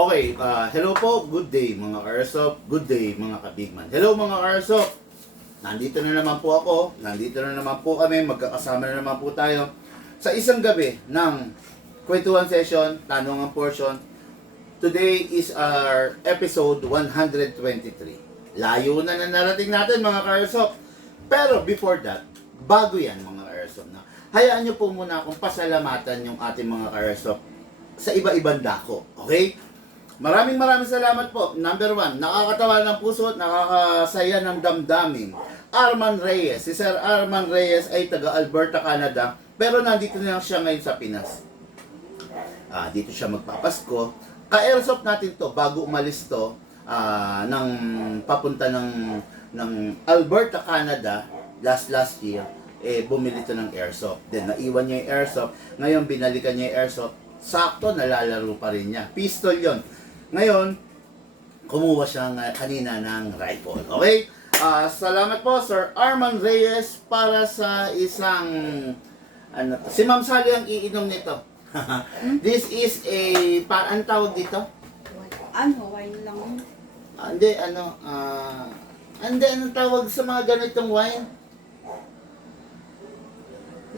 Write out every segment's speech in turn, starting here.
Okay, hello po, good day mga Airsoft, good day mga kabigman. Hello mga Airsoft, nandito na naman po ako, nandito na naman po kami, magkakasama na naman po tayo sa isang gabi ng kwentuhan session, tanungan portion. Today is our episode 123. Layo na narating natin mga Airsoft. Pero before that, bago yan mga Airsoft, na hayaan nyo po muna akong pasalamatan yung ating mga Airsoft sa iba-ibang dako, okay? Maraming salamat po. Number 1, nakakatawa ng puso at nakakasaya ng damdamin. Arman Reyes. Si Sir Arman Reyes ay taga Alberta, Canada. Pero nandito na siya ngayon sa Pinas. Dito siya magpapasko. Ka-airsoft natin to bago umalis to ng papunta ng Alberta, Canada last year. Bumili to ng airsoft. Then naiwan niya yung airsoft. Ngayon binalikan niya yung airsoft. Sakto nalalaro pa rin niya. Pistol yon. Ngayon, kumuha siya kanina ng rifle. Okay? Salamat po, Sir Arman Reyes, para sa isang... si Ma'am Sally ang iinom nito. This is a... Anong tawag dito? Wine lang. Anong tawag sa mga ganitong wine?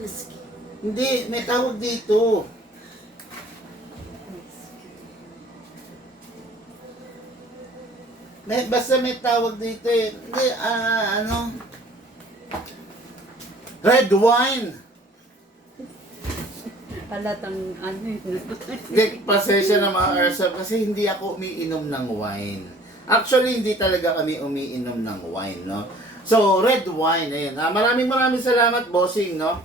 Whiskey. Hindi, may tawag dito. Basta may tawag dito eh. Hindi, red wine. Halatang Hindi, pasensya na mga Airsoft kasi hindi ako umiinom ng wine. Actually, hindi talaga kami umiinom ng wine, no? So, red wine, ayun. Maraming salamat, bossing, no?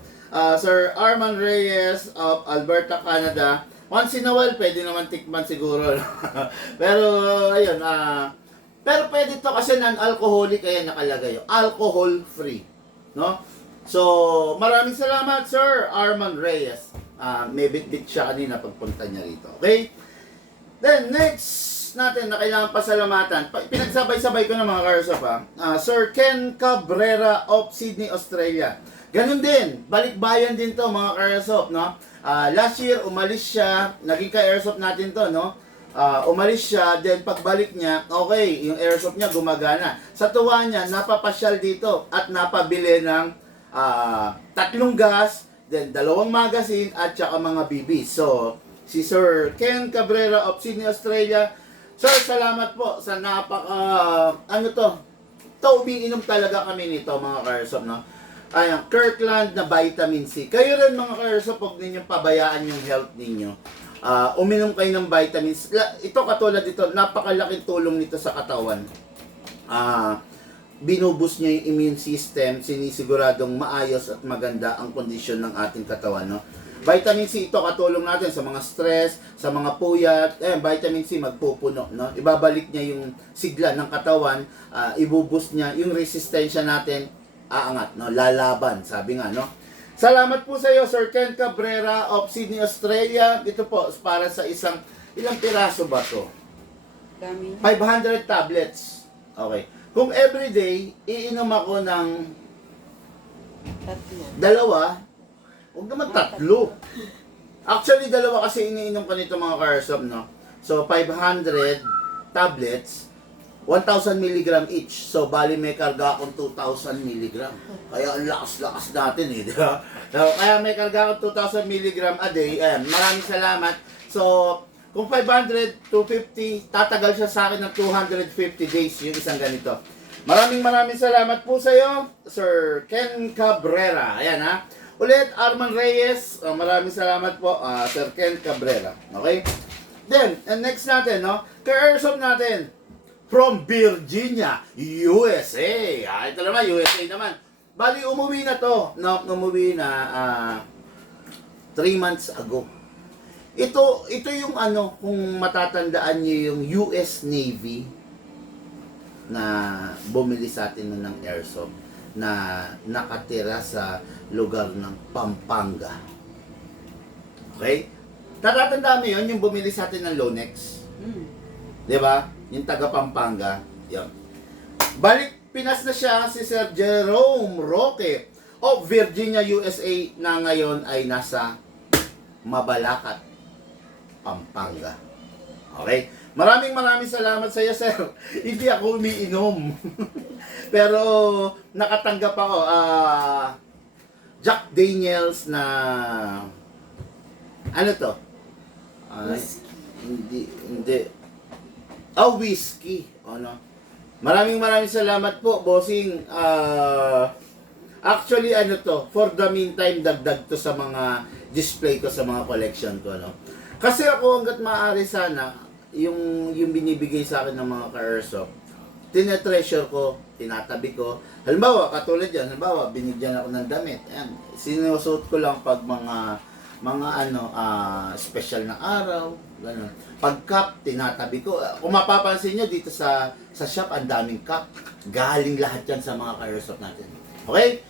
Sir Arman Reyes of Alberta, Canada. Once in a while, pwede naman tikman siguro. Pero, ayun, pero pwede to kasi non-alcoholic kaya nakalagay. Alcohol free, no? So, maraming salamat, Sir Arman Reyes. May bit-bit siya kanina pagpunta niya rito. Okay? Then, next natin na kailangan pasalamatan. Pinagsabay-sabay ko na mga Airsoft, Sir Ken Cabrera of Sydney, Australia. Ganun din. Balikbayan din to mga Airsoft, no? Last year, umalis siya. Naging ka-Airsoft natin to, no? Umalis siya, then pagbalik niya, okay, yung airsoft niya gumagana. Sa tuwa niya, napapasyal dito at napabili ng 3 gas, then 2 magazine at saka mga BB. So, si Sir Ken Cabrera of Sydney, Australia, Sir, salamat po sa umiinom talaga kami nito mga Airsoft, no? Ayan, Kirkland na vitamin C. Kayo rin mga Airsoft, huwag ninyong pabayaan yung health ninyo. Uminom kayo ng vitamins. Ito katulad dito, napakalaking tulong nito sa katawan. Binubus niya yung immune system, sinisiguradong maayos at maganda ang kondisyon ng ating katawan, no? Vitamin C ito katulong natin sa mga stress, sa mga puyat. Vitamin C magpupuno, no? Ibabalik niya yung sigla ng katawan, ibuboost niya yung resistensya natin, aangat, no? Lalaban, sabi nga, no? Salamat po sa iyo, Sir Ken Cabrera of Sydney, Australia. Ito po, para sa ilang piraso ba to? Dami. 500 tablets. Okay. Kung everyday, iinom ako ng 3. 2, huwag naman 3. Actually, 2 kasi iniinom ko nito mga Airsoft, no? So, 500 tablets, 1,000 mg each. So, bali may karga akong 2,000 mg. Kaya ang lakas-lakas natin eh, di ba? So, kaya may karga akong 2,000 mg a day. Maraming salamat. So, kung 500, 250, tatagal siya sa akin ng 250 days yung isang ganito. Maraming salamat po sa iyo, Sir Ken Cabrera. Ayan ha. Ulit, Arman Reyes. Maraming salamat po, Sir Ken Cabrera. Okay? Then, and next natin, no? Ka-airsoft natin. From Virginia, USA. Ito naman, USA naman. Bali, umuwi na to. No, umuwi na 3 months ago. Ito yung kung matatandaan niyo yung US Navy na bumili sa atin ng airsoft na nakatira sa lugar ng Pampanga. Okay? Tatatandaan mo yun, yung bumili sa atin ng Lonex. Di ba? Yung taga Pampanga. Yan. Balik Pinas na siya si Sir Jerome Roque of Virginia, USA na ngayon ay nasa Mabalacat, Pampanga. Okay? Maraming salamat sa iyo, sir. Hindi ako umiinom. Pero nakatanggap ako. Jack Daniels na ano to? Whiskey. Hindi. Whiskey. Ano? Maraming salamat po, bossing. Actually, ano to, for the meantime, dagdag to sa mga display ko sa mga collection ko, no? Kasi ako, hanggat maaari sana, yung binibigay sa akin ng mga ka-airsoft, tinetreasure ko, tinatabi ko. Halimbawa, katulad yan, halimbawa, binigyan ako ng damit. Ayan, sinusuot ko lang pag mga special na araw, ganun. Pag cup, tinatabi ko. Kung mapapansin nyo, dito sa shop, ang daming cup. Galing lahat yan sa mga ka-airsoft natin. Okay?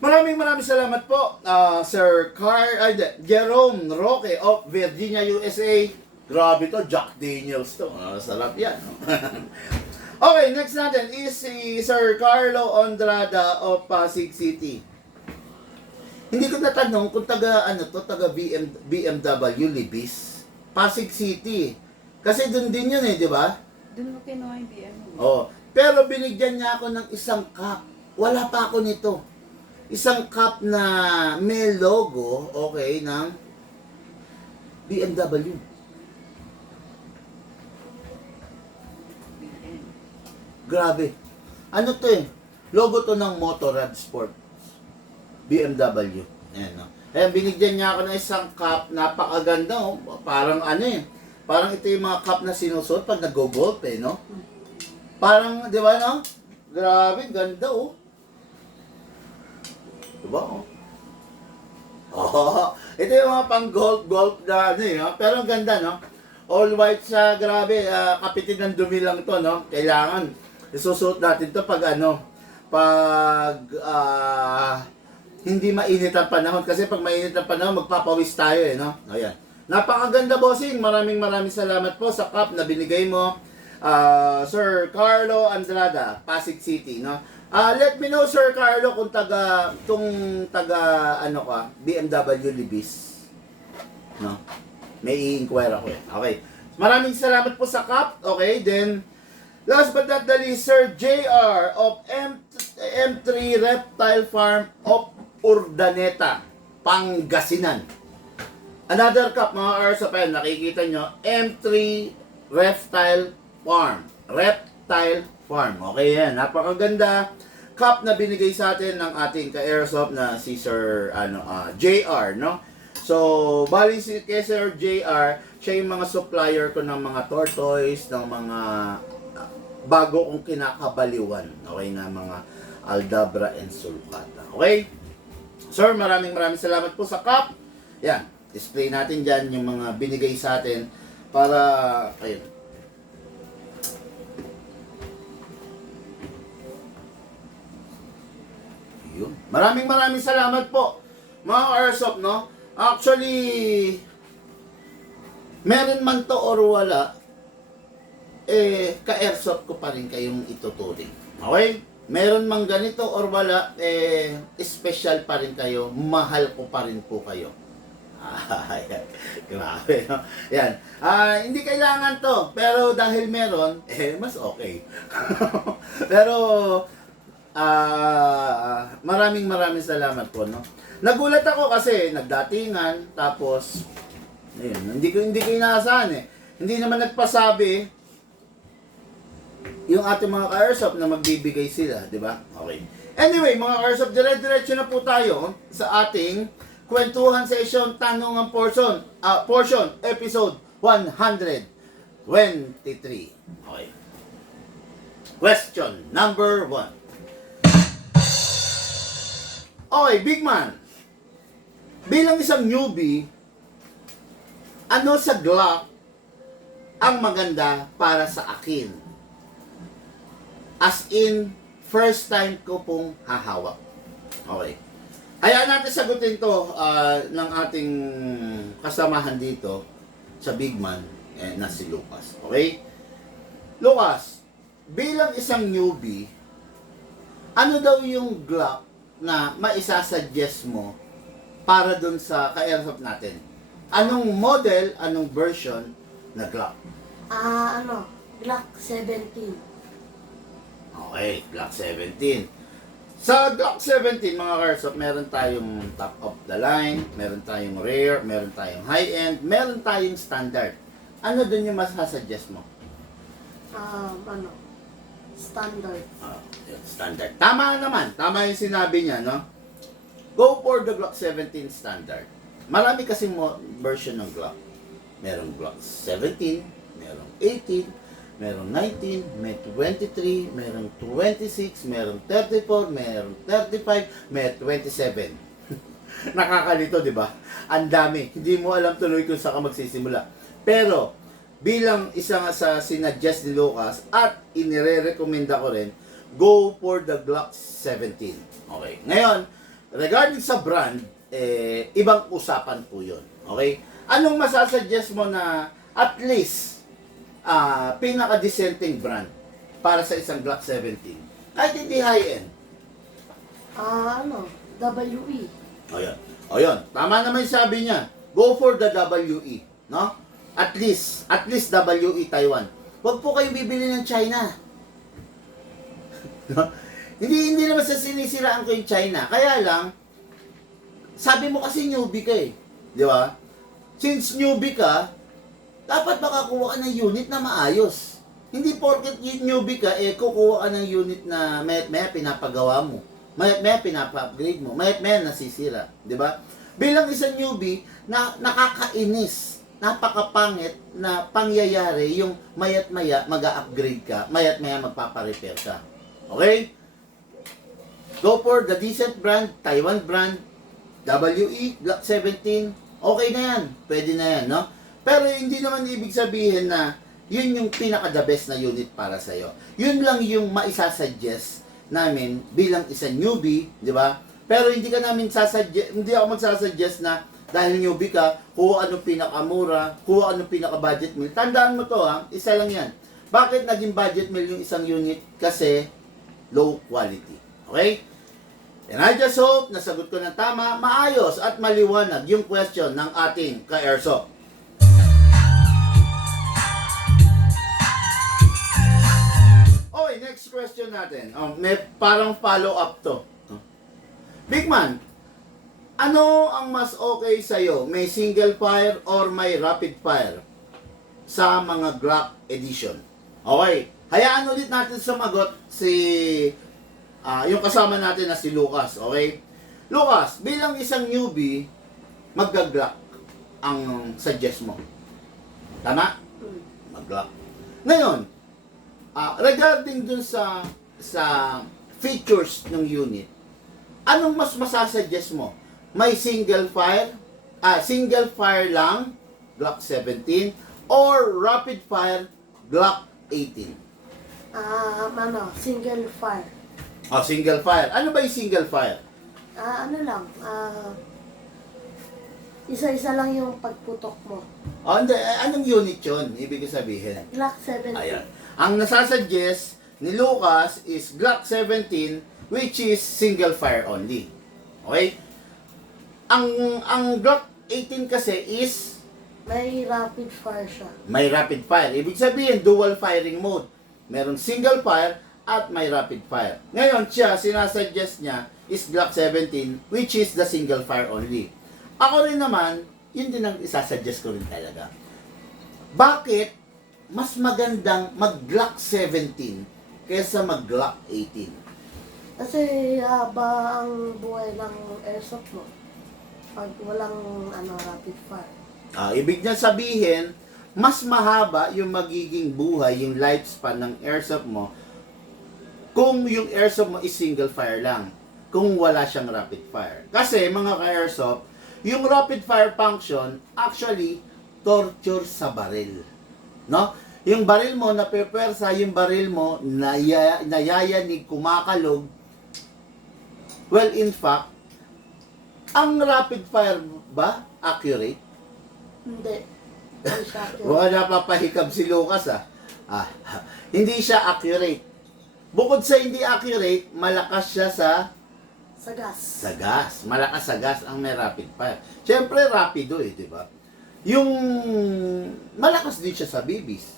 Maraming salamat po, Sir Jerome Roque of Virginia, USA. Grabe to, Jack Daniels to. Sarap yan. No? Okay, next natin is si Sir Carlo Andrada of Pasig City. Hindi ko natanong kung taga BMW Libis. Pasig City. Kasi doon din yun di ba? Doon mo kinuha yung BM. Oh, pero binigyan niya ako ng isang cup. Wala pa ako nito. Isang cup na may logo, okay, ng BMW. Grabe. Ano to Logo to ng Motorrad Sport. BMW. Ayan, no? Ayan, binigyan niya ako ng isang cup. Napakaganda, oh. Parang parang ito yung mga cup na sinusuot pag nag-golf, no? Parang, di ba, no? Grabe, ganda, oh. Diba, oh? Oh, ito yung mga pang-golf na, pero ang ganda, no? All white siya, grabe, kapitin ng dumi lang to, no? Kailangan, isusuot natin to pag hindi mainit ang panahon. Kasi pag mainit ang panahon, magpapawis tayo, no? Ayan. Napakaganda, bossing. Maraming salamat po sa cup na binigay mo, Sir Carlo Andrada, Pasig City, no? Let me know, Sir Carlo, kung taga BMW Libis. No? May i-inquire ako Okay. Maraming salamat po sa cup. Okay, then, last but not the least, Sir JR of M3 Reptile Farm of Urdaneta, Pangasinan. Another cup, mga airsoft, nakikita nyo, M3 Reptile Farm. Reptile Farm. Okay yan, napakaganda cup na binigay sa atin ng ating ka-airsoft na si Sir JR, no? So, bali kay Sir JR, siya yung mga supplier ko ng mga tortoise, ng mga bago kong kinakabaliwan, okay, na mga Aldabra and Sulcata. Okay? Sir, maraming salamat po sa cup. Yan, display natin dyan yung mga binigay sa atin para, ayun. Yun. Maraming salamat po, mga airsoft, no? Actually, meron man to or wala, ka-airsoft ko pa rin kayong ituturing. Okay? Meron man ganito or wala, special pa rin kayo, mahal ko pa rin po kayo. Ayan. Grabe, no? Yan. Hindi kailangan to, pero dahil meron, mas okay. Pero, maraming salamat po, no? Nagulat ako kasi nagdatingan, tapos ayun, hindi ko inaasahan Hindi naman nagpasabi yung ating mga ka-airsoft na magbibigay sila, di ba? Okay. Anyway, mga ka-airsoft, dire-diretso na po tayo sa ating kwentuhan session, tanungan portion, episode 123. Okay. Question number 1. Okay, big man. Bilang isang newbie, ano sa Glock ang maganda para sa akin? As in, first time ko pong hahawak. Okay. Hayaan natin sagutin to ng ating kasamahan dito sa big man na si Lucas. Okay? Lucas, bilang isang newbie, ano daw yung Glock na maisasuggest mo para dun sa ka-airsoft natin? Anong model, anong version na Glock? Glock 17. Okay, Glock 17. Sa Glock 17, mga Karsop, meron tayong top of the line, meron tayong rare, meron tayong high-end, meron tayong standard. Ano dun yung masasuggest mo? Standard. Yun, standard. Tama naman. Tama yung sinabi niya, no? Go for the Glock 17 standard. Marami kasing version ng Glock. Merong Glock 17, merong 18, merong 19, may 23, merong 26, merong 34, merong 35, may 27. Nakakalito, di ba? Ang dami. Hindi mo alam tuloy kung saan ka magsisimula. Pero, bilang isa nga sa sinuggest ni Lucas at inire-recommenda ko rin, go for the Glock 17. Okay. Ngayon, regarding sa brand, ibang usapan po yun. Okay? Anong masasuggest mo na at least pinaka-dissenting brand para sa isang Glock 17? Kahit hindi high-end. WE. O yun. Tama naman yung sabi niya. Go for the WE. No? At least WE Taiwan. Huwag po kayong bibili ng China. No? Hindi naman sa sinisiraan ko yung China. Kaya lang, sabi mo kasi newbie ka eh. Di ba? Since newbie ka, dapat makakuha ka ng unit na maayos. Hindi porket newbie ka, kukuha ka ng unit na may pinapagawa mo. May pinapa-upgrade mo. May nasisira. Di ba? Bilang isang newbie, nakakainis, napakapangit na pangyayari yung mayat maya mag-upgrade ka, mayat maya magpapa-repair ka. Okay? Go for the decent brand, Taiwan brand, WE, Glock 17, okay na yan. Pwede na yan, no? Pero hindi naman ibig sabihin na yun yung pinaka-the best na unit para sa'yo. Yun lang yung maisasuggest namin bilang isang newbie, di ba? Pero hindi ako magsasuggest na dahil newbie ka, kuha anong pinakamura, kuha anong pinaka-budget meal. Tandaan mo to ha, isa lang yan. Bakit naging budget meal yung isang unit? Kasi low quality. Okay? And I just hope nasagot ko ng tama, maayos at maliwanag yung question ng ating ka-airsoft. Okay, next question natin. May parang follow-up to. Big Man, ano ang mas okay sa'yo? May single fire or may rapid fire sa mga Glock edition? Okay, hayaan ulit natin sumagot yung kasama natin na si Lucas, okay? Lucas, bilang isang newbie, mag-Glock ang suggest mo. Tama? Mag-Glock. Ngayon, regarding dun sa features ng unit, anong mas masasuggest mo? May single fire lang, Glock 17, or rapid fire, Glock 18? Single fire. Single fire. Ano ba yung single fire? Isa-isa lang yung pagputok mo. Hindi. Anong unit yun? Ibig sabihin. Glock 17. Ayan. Ang nasasuggest ni Lucas is Glock 17, which is single fire only. Okay? Ang Glock 18 kasi is may rapid fire siya. may rapid fire. Ibig sabihin, dual firing mode. Meron single fire at may rapid fire. Ngayon, sinasuggest niya is Glock 17, which is the single fire only. Ako rin naman, yun din ang isasuggest ko rin talaga. Bakit mas magandang mag-Glock 17 kaysa mag-Glock 18? Kasi haba ang buhay ng airsoft mo pag walang rapid fire. Ibig niya sabihin, mas mahaba yung magiging buhay, yung lifespan ng airsoft mo kung yung airsoft mo is single fire lang, kung wala siyang rapid fire. Kasi mga ka-airsoft, yung rapid fire function actually torture sa baril. No? Yung baril mo napepersa, yung baril mo nayayanig, kumakalog. Well, in fact, ang rapid fire ba accurate? Hindi. Hindi siya accurate. Baka napapahikab si Lucas hindi siya accurate. Bukod sa hindi accurate, malakas siya sa Sa gas. gas. Malakas sa gas ang may rapid fire. Siyempre, rapido di ba? yung malakas din siya sa bibis.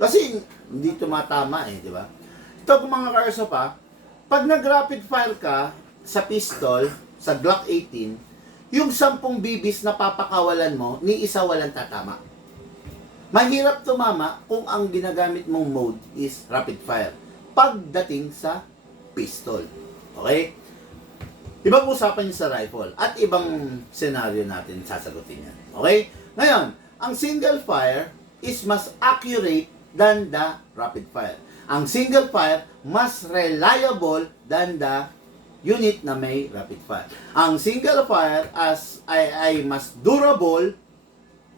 Kasi hindi tumatama eh, di ba? Ito kung mga karso pa, pag nag-rapid fire ka sa pistol, sa Glock 18, yung 10 bibis na papakawalan mo, ni isa walang tatama. Mahirap tumama kung ang ginagamit mong mode is rapid fire pagdating sa pistol. Okay? Ibang usapan niyo sa rifle at ibang senaryo natin sasagutin yan. Okay? Ngayon, ang single fire is mas accurate than the rapid fire. Ang single fire mas reliable than the unit na may rapid fire. Ang single fire ay mas durable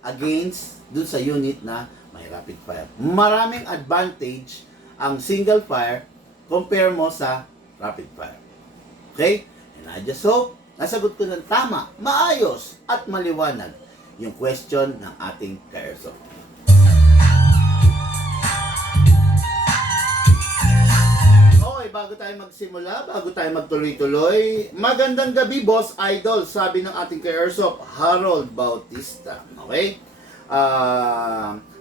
against dun sa unit na may rapid fire. Maraming advantage ang single fire compare mo sa rapid fire. Okay? And I just hope nasagot ko ng tama, maayos at maliwanag yung question ng ating ka-airsoft. Okay, bago tayo magsimula, bago tayo magtuloy-tuloy, magandang gabi, Boss Idol, sabi ng ating ka-airsoft, Harold Bautista. Okay?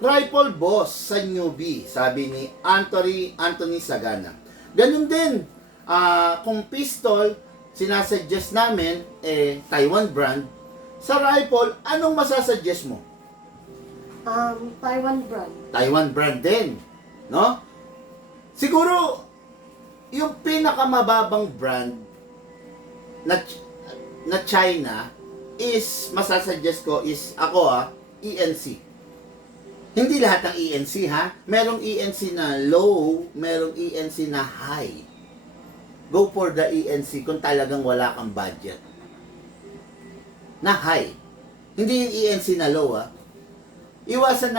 Rifle Boss sa newbie, sabi ni Anthony Sagana. Ganun din, kung pistol, sinasuggest namin, Taiwan brand. Sa rifle, anong masasuggest mo? Taiwan brand. Taiwan brand din. No? Siguro, yung pinakamababang brand na China is, masasuggest ko is, ako ENC. Hindi lahat ng ENC ha. Merong ENC na low, merong ENC na high. Go for the ENC kung talagang wala kang budget. Na high. Hindi yung ENC na low Iwasan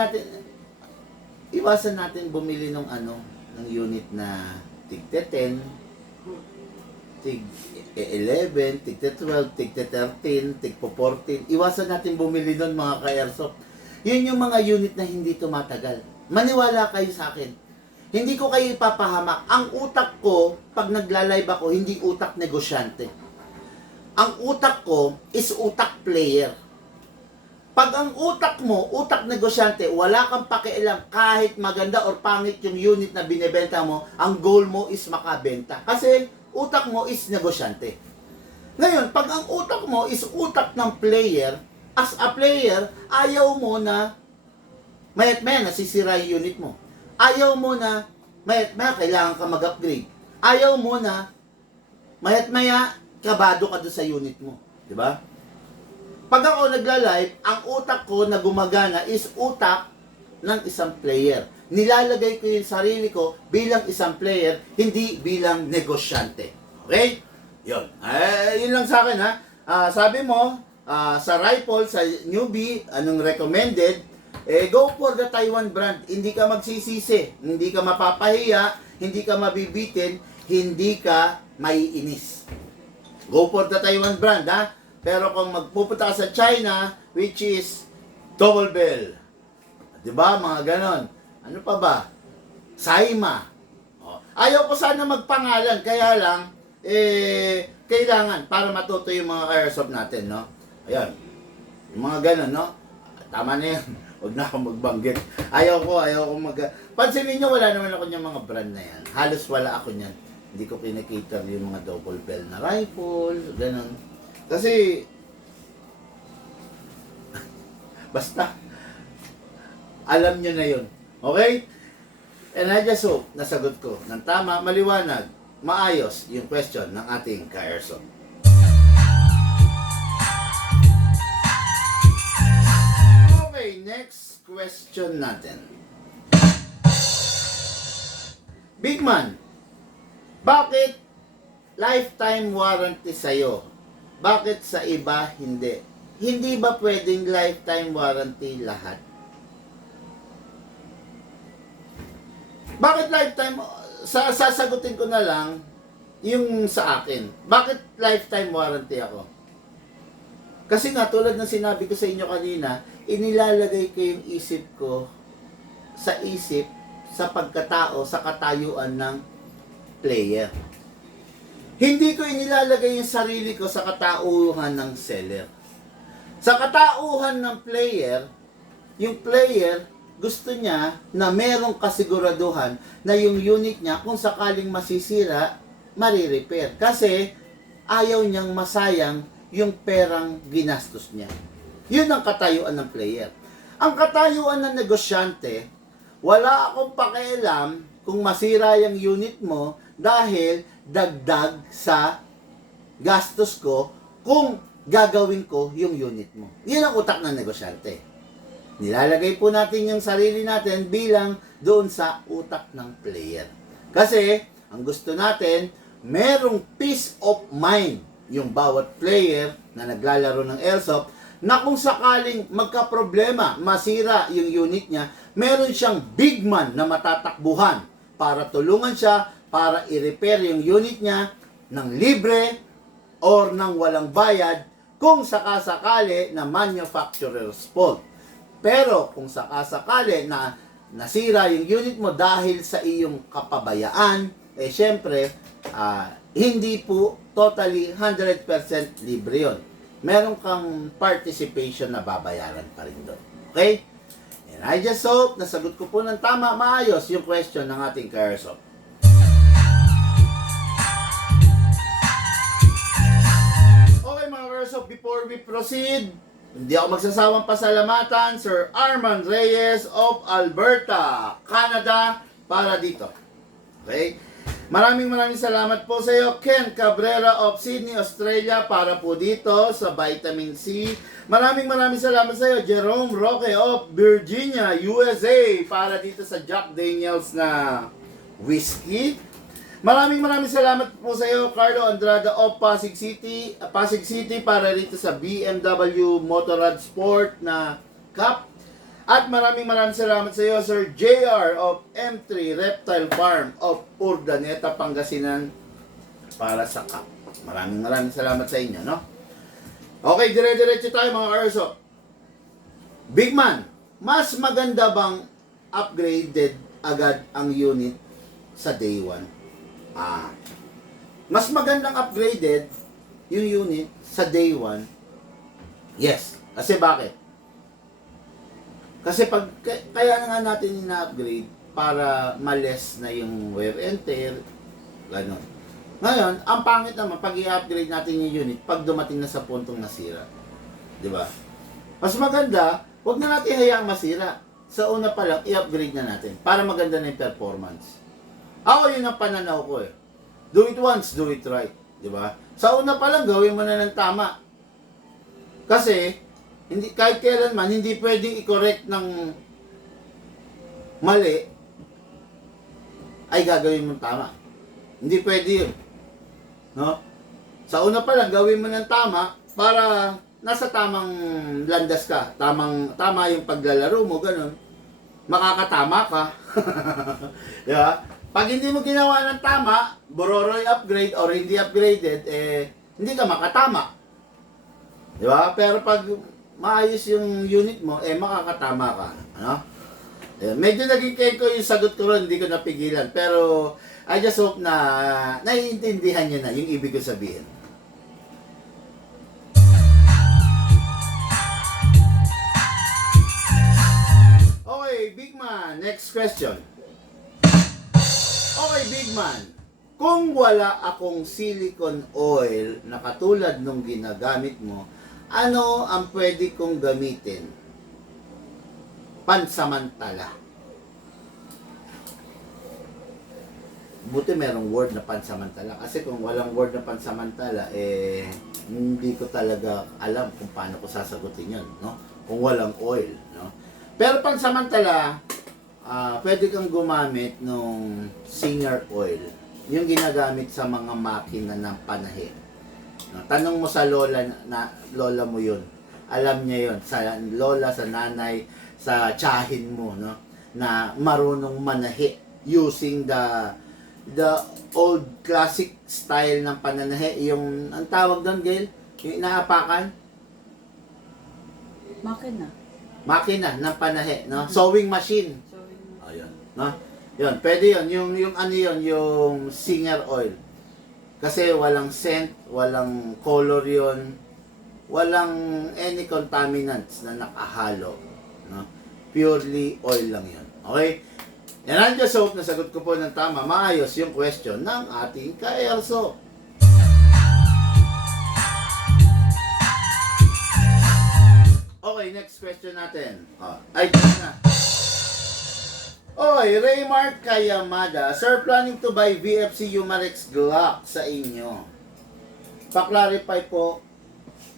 natin bumili ng ng unit na tig 10, tig 11, tig 12, tig 13, tig 14. Iwasan natin bumili nun mga ka-airsoft. Yun yung mga unit na hindi tumatagal. Maniwala kayo sa akin. Hindi ko kayo ipapahamak. Ang utak ko, pag nagla-live ako, hindi utak negosyante. Ang utak ko is utak player. Pag ang utak mo, utak negosyante, wala kang pakialam kahit maganda or pangit yung unit na binebenta mo, ang goal mo is makabenta. Kasi utak mo is negosyante. Ngayon, pag ang utak mo is utak ng player, as a player, ayaw mo na mayat-maya nasisira yung unit mo. Ayaw mo na mayat-maya kailangan ka mag-upgrade. Ayaw mo na mayat-maya kabado ka doon sa unit mo. Diba? Pag ako nagla-live, ang utak ko na gumagana is utak ng isang player. Nilalagay ko yung sarili ko bilang isang player, hindi bilang negosyante. Okay? Yun. Yun lang sa akin sabi mo, sa rifle, sa newbie, anong recommended? Go for the Taiwan brand. Hindi ka magsisisi, hindi ka mapapahiya, hindi ka mabibitin, hindi ka maiinis. Go for the Taiwan brand, Pero kung magpupunta ka sa China, which is double bell. 'Di ba? Mga ganon. Ano pa ba? Saima. Ayaw ko sana magpangalan, kaya lang kailangan para matuto yung mga airsoft natin, no? Ayan. Yung mga ganon, no? Tama na yan. Huwag na akong magbanggit. Ayaw ko pansinin nyo, wala naman ako yung mga brand na yan. Halos wala ako niyan. Hindi ko kinikater yung mga double bell na rifle, ganon. Kasi, basta, alam nyo na yun. Okay? And I just hope, nasagot ko ng tama, maliwanag, maayos yung question ng ating ka-airsoft. Okay, next question natin. Big Man, bakit lifetime warranty sa'yo? Bakit sa iba hindi? Hindi ba pwedeng lifetime warranty lahat? Bakit lifetime? Sasagutin ko na lang yung sa akin. Bakit lifetime warranty ako? Kasi nga, tulad ng sinabi ko sa inyo kanina, inilalagay ko yung isip ko sa isip, sa pagkatao, sa katayuan ng player. Hindi ko inilalagay yung sarili ko sa katauhan ng seller. Sa katauhan ng player, yung player gusto niya na merong kasiguraduhan na yung unit niya kung sakaling masisira, marirepair. Kasi ayaw niyang masayang yung perang ginastos niya. Yun ang katayuan ng player. Ang katayuan ng negosyante, wala akong pakialam kung masira yung unit mo dahil dagdag sa gastos ko kung gagawin ko yung unit mo. Yun ang utak ng negosyante. Nilalagay po natin yung sarili natin bilang doon sa utak ng player. Kasi, ang gusto natin, merong peace of mind yung bawat player na naglalaro ng airsoft na kung sakaling magka-problema, masira yung unit niya, meron siyang big man na matatakbuhan para tulungan siya, para i-repair yung unit niya ng libre or ng walang bayad kung sakasakali na manufacturer's fault. Pero kung sakasakali na nasira yung unit mo dahil sa iyong kapabayaan, eh syempre, hindi po totally 100% libre yun. Meron kang participation na babayaran pa rin doon. Okay? And I just hope nasagot ko po ng tama, maayos yung question ng ating Caresoft. Okay mga Caresoft, before we proceed, hindi ako magsasawang pasalamatan Sir Arman Reyes of Alberta, Canada, para dito. Okay? Maraming salamat po sa iyo, Ken Cabrera of Sydney, Australia, para po dito sa Vitamin C. Maraming salamat sa iyo, Jerome Roque of Virginia, USA, para dito sa Jack Daniels na whiskey. Maraming salamat po sa iyo, Carlo Andrada of Pasig City, para rito sa BMW Motorrad Sport na cup. At maraming salamat sa iyo, Sir JR of M3 Reptile Farm of Urdaneta, Pangasinan, para sa cup. Maraming salamat sa inyo, no? Okay, dire-diretso tayo mga Airsoft. Big Man, mas maganda bang upgraded agad ang unit sa day 1? Mas magandang upgraded yung unit sa day 1. Yes. Kasi bakit? Kasi kaya nga natin ina-upgrade para ma-less na yung wear and tear, gano'n. Ngayon, ang pangit naman pag i-upgrade natin yung unit pag dumating na sa puntong nasira. 'Di ba? Mas maganda, wag na natin hayaang masira. Sa una pa lang, i-upgrade na natin para maganda na yung performance. Ako yun ang pananaw ko eh. Do it once, do it right. Diba? Sa una pa lang, gawin mo na ng tama. Kasi, kahit kailanman, hindi pwedeng i-correct ng mali, ay gagawin mo tama. Hindi pwede yun. No? Sa una pa lang, gawin mo ng tama para nasa tamang landas ka. Tama yung paglalaro mo, ganun. Makakatama ka. Diba? Pag hindi mo ginawa ng tama, bororoy upgrade or hindi upgraded, hindi ka makatama. Di ba? Pero pag maayos yung unit mo, makakatama ka. Ano? Medyo naging keko yung sagot ko ron, hindi ko napigilan. Pero I just hope na naiintindihan nyo na yung ibig ko sabihin. Okay, Big Man, next question. Okay, Big Man. Kung wala akong silicone oil na katulad nung ginagamit mo, ano ang pwede kong gamitin? Pansamantala. Buti merong word na pansamantala. Kasi kung walang word na pansamantala, hindi ko talaga alam kung paano ko sasagutin yun, no? Kung walang oil, no? Pero pansamantala, pwede kang gumamit ng Singer oil. Yung ginagamit sa mga makina ng panahe. No, tanong mo sa lola mo yun. Alam niya yun. Sa lola, sa nanay, sa tiyahin mo, no? Na marunong manahe using the old classic style ng pananahe. Yung, ang tawag doon, Gail? Yung inaapakan? Makina ng panahe, no? Sewing machine. Ayun, no? Yun, pwede yun. Yung ano yun, yung Singer oil. Kasi walang scent, walang color yun, walang any contaminants na nakahalo. No? Purely oil lang yun. Okay? Yan ang just hope nasagot ko po ng tama, maayos yung question ng ating ka-Elso. Okay, next question natin. Ay, dito na. Oy, Raymart Kayamada, Sir, planning to buy VFC Humarex Glock sa inyo. Pa-clarify po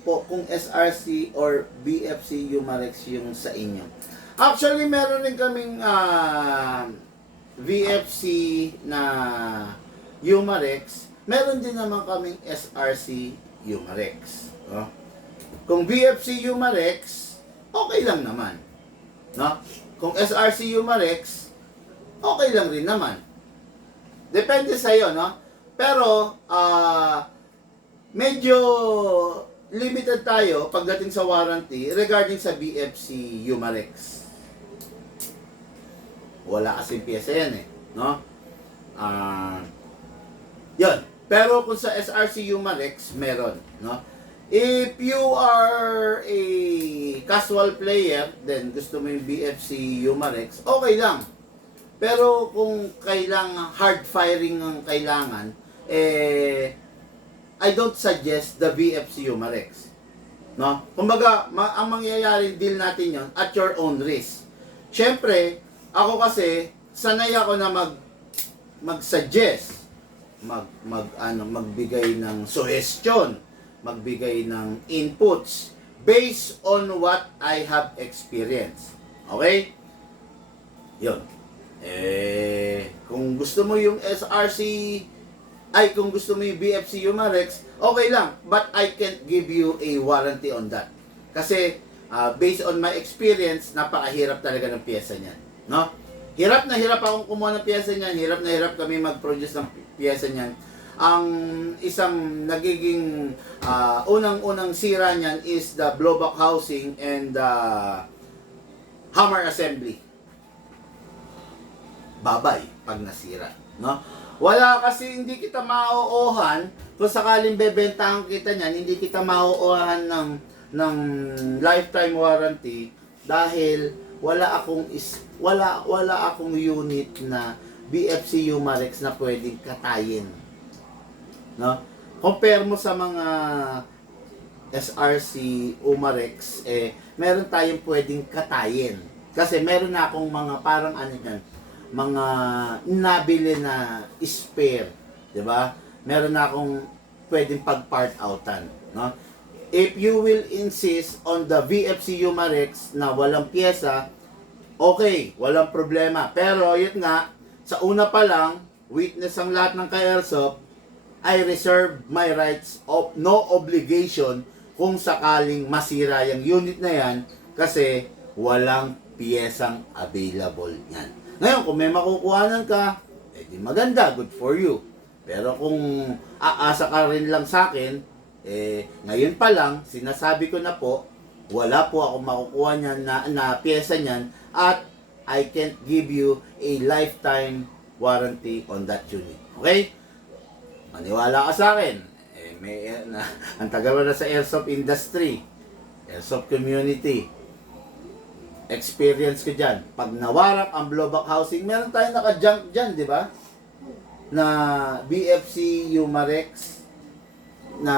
kung SRC or VFC Humarex yung sa inyo. Actually, meron rin kaming VFC na Humarex. Meron din naman kaming SRC Humarex. No? Kung VFC Humarex, okay lang naman. No? Kung SRC Humarex, okay lang rin naman. Depende sa iyo, no? Pero, medyo limited tayo pagdating sa warranty regarding sa VFC Humarex. Wala kasing pyesa yan eh, no? Yun. Pero kung sa SRC Humarex, meron, no? If you are a casual player, then gusto mo yung VFC Humarex, okay lang. Pero kung kailangan hard firing ang kailangan, I don't suggest the VFC Humarex. No? Kumbaga, ang mangyayari deal natin yon at your own risk. Siyempre, ako kasi sanay ako na mag-suggest, magbigay ng suggestion, magbigay ng inputs based on what I have experienced. Okay? Yun. Kung gusto mo yung SRC, kung gusto mo yung BFC Humarex, okay lang. But I can't give you a warranty on that. Kasi, based on my experience, napakahirap talaga ng pyesa niyan. No? Hirap na hirap akong kumuha ng pyesa niyan. Hirap na hirap kami mag-produce ng pyesa niyan. Ang isang nagiging unang-unang sira niyan is the blowback housing and the hammer assembly. Babay pag nasira, no? Wala kasi hindi kita mauuhan kung sakaling bebentahan kita niyan, hindi kita mauuhan ng lifetime warranty dahil wala akong unit na BFC Humarex na pwedeng katayin. No? Compare mo sa mga SRC Humarex, meron tayong pwedeng katayin. Kasi meron na akong mga parang mga nabili na spare, 'di ba? Meron na akong pwedeng pag-part outan, no? If you will insist on the VFC Humarex na walang pyesa, okay, walang problema. Pero yun nga, sa una pa lang, witness ang lahat ng ka-airsoft, I reserve my rights of no obligation kung sakaling masira yung unit na yan kasi walang piyesang available yan. Ngayon, kung may makukuhanan ka, di maganda, good for you. Pero kung aasa ka rin lang sa akin, ngayon pa lang, sinasabi ko na po, wala po ako makukuha niyan na piyesa niyan at I can't give you a lifetime warranty on that unit. Okay? Maniwala ka sa akin. Ang tagal na sa airsoft industry, airsoft community. Experience ko dyan. Pag nawarak ang blowback housing, meron tayong naka-junk dyan, di ba? Na BFC Humarex na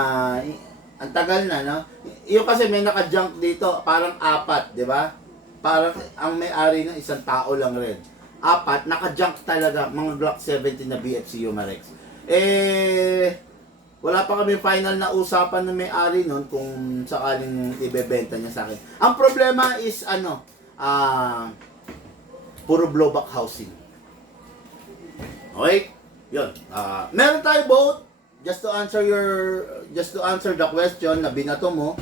ang tagal na, no? Yung kasi may naka-junk dito, parang 4, di ba? Parang ang may-ari ng isang tao lang rin. 4, naka-junk talaga, mga Glock 17 na BFC Humarex. Wala pa kami final na usapan ng may-ari nun kung sakaling ibebenta niya sa akin. Ang problema is puro blowback housing. Okay? Yun. Meron tayo both just to answer the question na binato mo.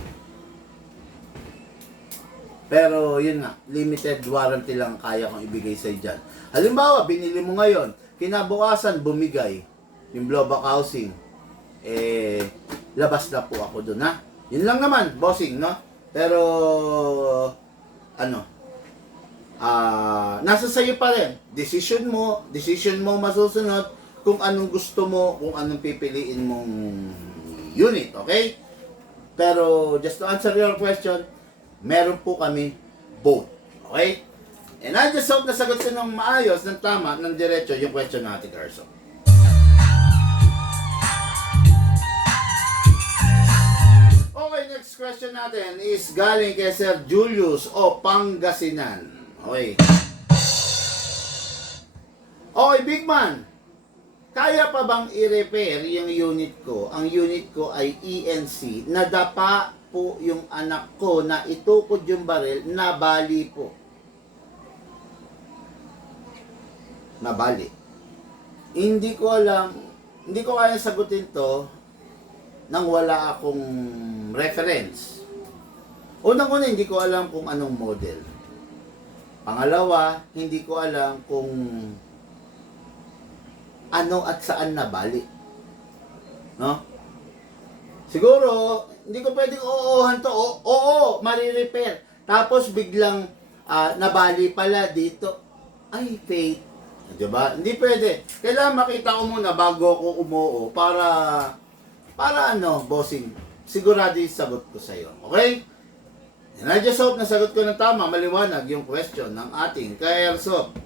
Pero yun nga, limited warranty lang kaya kong ibigay sa dyan. Halimbawa, binili mo ngayon, kinabukasan bumigay yung blowback housing. Labas na po ako dun, ha? Yun lang naman, bossing, no? Pero nasa sayo pa rin. Decision mo masusunod kung anong gusto mo, kung anong pipiliin mong unit, okay? Pero just to answer your question, meron po kami both. Okay? And I just hope na sagot ko ng maayos, ng tama, ng diretso yung question natin, Carso. Okay, next question natin is galing kay Sir Julius o Pangasinan. Okay. Okay, Big Man. Kaya pa bang i-repair yung unit ko? Ang unit ko ay ENC. Nadapa po yung anak ko na itukod yung baril, nabali po. Nabali. Hindi ko alam, hindi ko kaya sagutin to nang wala akong reference. Unang-una, hindi ko alam kung anong model. Pangalawa, hindi ko alam kung ano at saan nabali. No? Siguro, hindi ko pwedeng oohan to. Oo, marirepair. Tapos biglang nabali pala dito. Ay, fate. Diba? Hindi pwede. Kailangan makita ko muna bago ako umuo para ano, bossing, sigurado yung sagot ko sa'yo. Okay? And I just hope na sagot ko ng tama, maliwanag yung question ng ating ka-airsoft.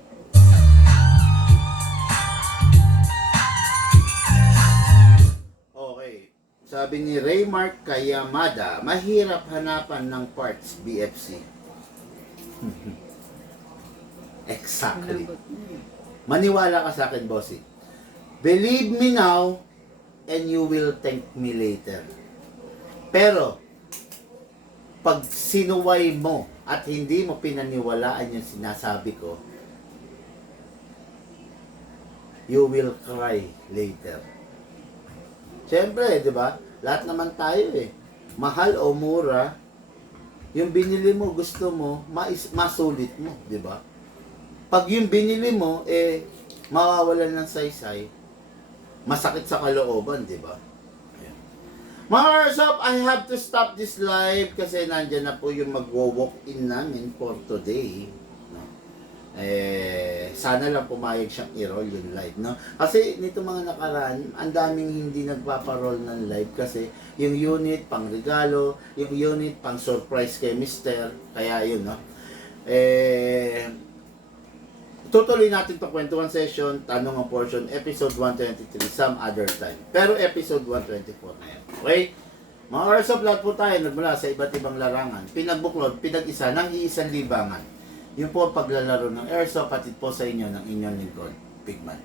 Okay. Sabi ni Raymark Kayamada, mahirap hanapan ng parts BFC. Exactly. Maniwala ka sa akin, bossing. Believe me now, and you will thank me later. Pero, pag sinuway mo at hindi mo pinaniwalaan yung sinasabi ko, you will cry later. Siyempre, di ba? Lahat naman tayo eh. Mahal o mura, yung binili mo, gusto mo, masulit mo, di ba? Pag yung binili mo, mawawalan ng saysay, masakit sa kalooban, di ba? Mga Airsoft, I have to stop this live kasi nandyan na po yung magwo-walk-in namin for today. No? Sana lang pumayag siyang i-roll yung live. No? Kasi nito mga nakaraan, ang daming hindi nagpaparoll ng live kasi yung unit pang regalo, yung unit pang surprise kay Mr. Kaya yun, no? Tutuloy natin itong kwentuhan session, tanong ang portion, episode 123, some other time. Pero episode 124 na yan. Okay? Mga Airsoft, lahat po tayo nagmula sa iba't ibang larangan. Pinagbuklod, pinag-isa ng iisang libangan. Yun po ang paglalaro ng Airsoft, patid po sa inyo ng inyong lingkod, Big Man.